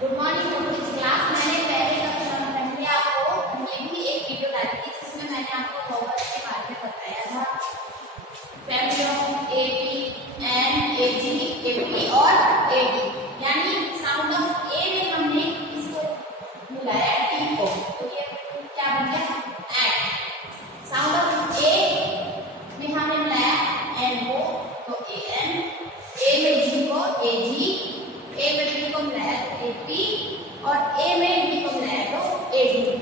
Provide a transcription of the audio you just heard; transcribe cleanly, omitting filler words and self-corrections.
Good morning to class. मैंने पहले आपको ये भी एक वीडियो डाली थी जिसमें मैंने आपको वॉवल के बारे में बताया था। Family of A T N A G A P और ए डी, यानी साउंड ऑफ ए में हमने इसको मिलाया टी को, तो ये क्या बन गया एट। साउंड ऑफ ए में हमने मिलाया एन को, तो ए एन। ए में जी को ए जी, ए में डी को मिलाया तो ए पी और ए में डी को मिलाया तो ए डी।